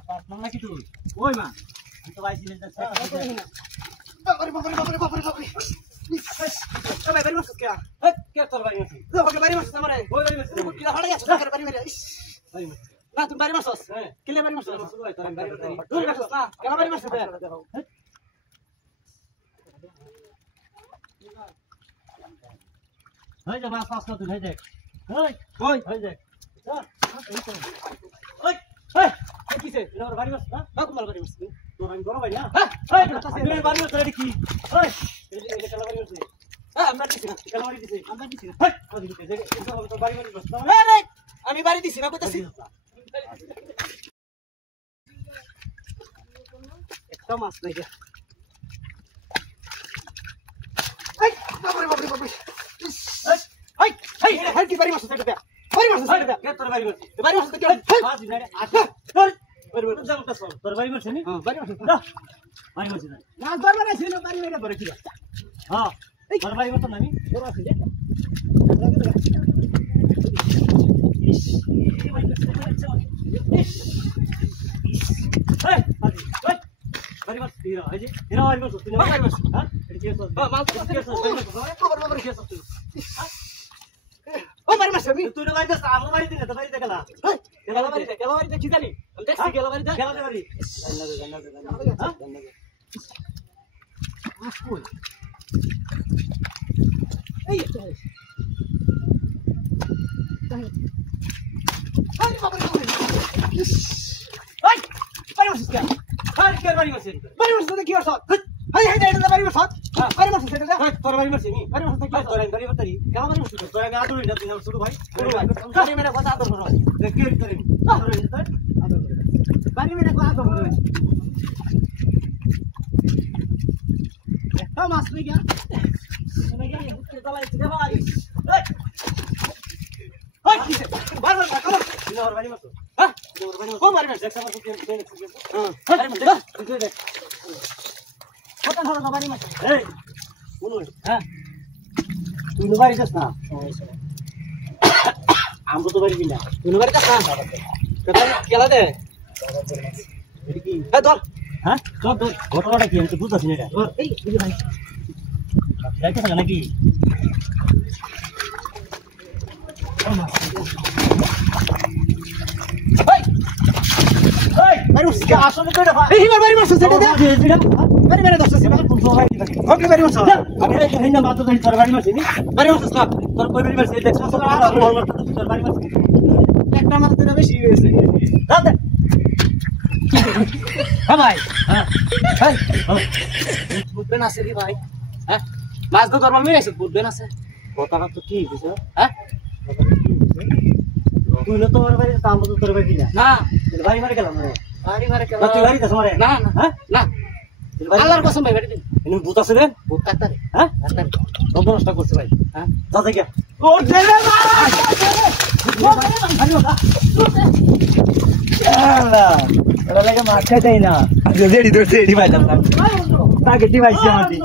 পাঁচ নাম নাকি তুই ওই মা আমি তো ভাই ছিলেন বাবারে বাবারে বাবারে বাবারে বাবারে ভাই বাড়ি মারছিস কে কে তোর বাড়ি আছে ওকে বাড়ি মারছিস আমারে ওই বাড়ি আছে কি হাড়ে যাচ্ছে কার বাড়ি মেরে বাড়ি না তুমি বাড়ি মারছিস হ্যাঁ কিলে বাড়ি মারছিস ভাই তোর বাড়ি তুই মারছিস না কেন বাড়ি মারছিস হই যা বাস পাস তুই হই দেখ হই হই দেখ ওই ওই কিসে তোর বাড়ি মারছিস না তোমার বাড়ি মারছিস তোর আমি বড় ভাই না হ্যাঁ ওই বাড়ি মারছিস এটা কি ওই এটা কেন বাড়ি মারছিস হ্যাঁ আমরা দিছি না কেন বাড়ি দিছিস আমরা দিছি না হই আমি দিছি এটা তোর বাড়ি মারছিস না আরে আমি বাড়ি দিছি না কইতাছি একটা মাছ নাই যা এই বাবারে বাবারে বাবারে এই এই এই কি বাড়ি মারছিস এটা বাড়ি মারছিস এটা কে তোর বাড়ি মারছিস বাড়ি মারছিস কে মাছ দিনা রে আসো তোর বাড়ি মারছিস যা উঠছ তোর বাড়ি মারছিস নি হ্যাঁ বাড়ি মারছিস না বাড়ি মারছিস না মাছ ধরবা না ছিল বাড়ি মেরে ধরে কি হ্যাঁ এই তোর বাড়ি মারছিস না আমি বড় আছে রে বাড়ি মারছিস এই যে এরা বাড়ি মারছিস তুই বাড়ি মারছিস হ্যাঁ এটা কি আছে মাছ কি আছে বাবারে বাবারে কি আছে ও বাড়ি মারছিস আমি তুই বাড়ি যাস আমার বাড়ি দিলে তো বাড়ি দেখলা গেলাবাড়িতে কি জানি আমি দেখছি গেলাবাড়িতে গেলা দে বাড়ি এই তো আরে বাবারে বাবারে এই বাড়ি মারছিস কে হ্যাঁ কে বাড়ি মারছিস বাড়ি মারছিস কি করছ এই এই এটা বাড়ি মারছিস বাড়ি মারছিস এটা তোর বাড়ি মারছিস নি বাড়ি মারছিস কি তোর বাড়ি বাড়ি গেলাবাড়ি মারছিস তোর আগে আদর না তুই শুরু ভাই বাড়ি মেরে কথা আদর করো কে করে বাড়ি মেরে কথা আদর করো একটা মাছ লই গিয়া তুমি গিয়া উঠতে দালাই দিতে ভাই এই কিসে বার বার কাম তোর বাড়ি মারছিস হ্যাঁ তোর বাড়ি ও বাড়ি মারছিস দেখছ আমার কি হ্যাঁ বাড়ি মারছিস তুই দেখ কত ধরো বাড়ি মারছিস এই শুনুন হ্যাঁ তুই বাড়ি যাস না আমরা তো বাড়ি কিনা তুমি বাড়ি কাছ না কত গেলা দে এটা কি এই ধর হ্যাঁ তোর তোর ঘটনাটা কি আমি তো বুঝতেছি না এটা ধর এই বুঝি ভাই যাইতেছ নাকি এই বাড়ি মারছিস কে আসলে তো এটা এই বাড়ি মারছিস এটা দে বাড়ি মেরে দছছিস ওকে বাড়ি মারছিস আমি এই না মাত্র তোর বাড়ি মারছিস বাড়ি মারছিস না তোর কই বাড়ি মারছিস দেখছ তোর বাড়ি মারছিস একটা মাছ দিলে বেশি হয়েছে দাদা হ্যাঁ ভাই হ্যাঁ হ্যাঁ বুঝবেন আছে রে ভাই হ্যাঁ মাছ তো ধরবা মেরেছে বুঝবেন আছে কথাটা তো কি বুঝছ হ্যাঁ তুই না তোমার বাড়ি কাম তো তোর বাড়ি না না বাড়ি মারে গেলাম রে বাড়ি মারে কেন তুই বাড়ি যাস মারে না না হ্যাঁ না আল্লাহর কসম ভাই বাড়ি দিন এনে ভূত আছে রে ভূত ডাক্তারে হ্যাঁ ডাক্তারে কত নষ্ট করছে ভাই হ্যাঁ যা যাই গিয়া ও দেরে এরা লাগে মাছ খাইতেই না যদি এডি ধরছে এডি পাইলাম না তাকে টি পাইছি আমাদের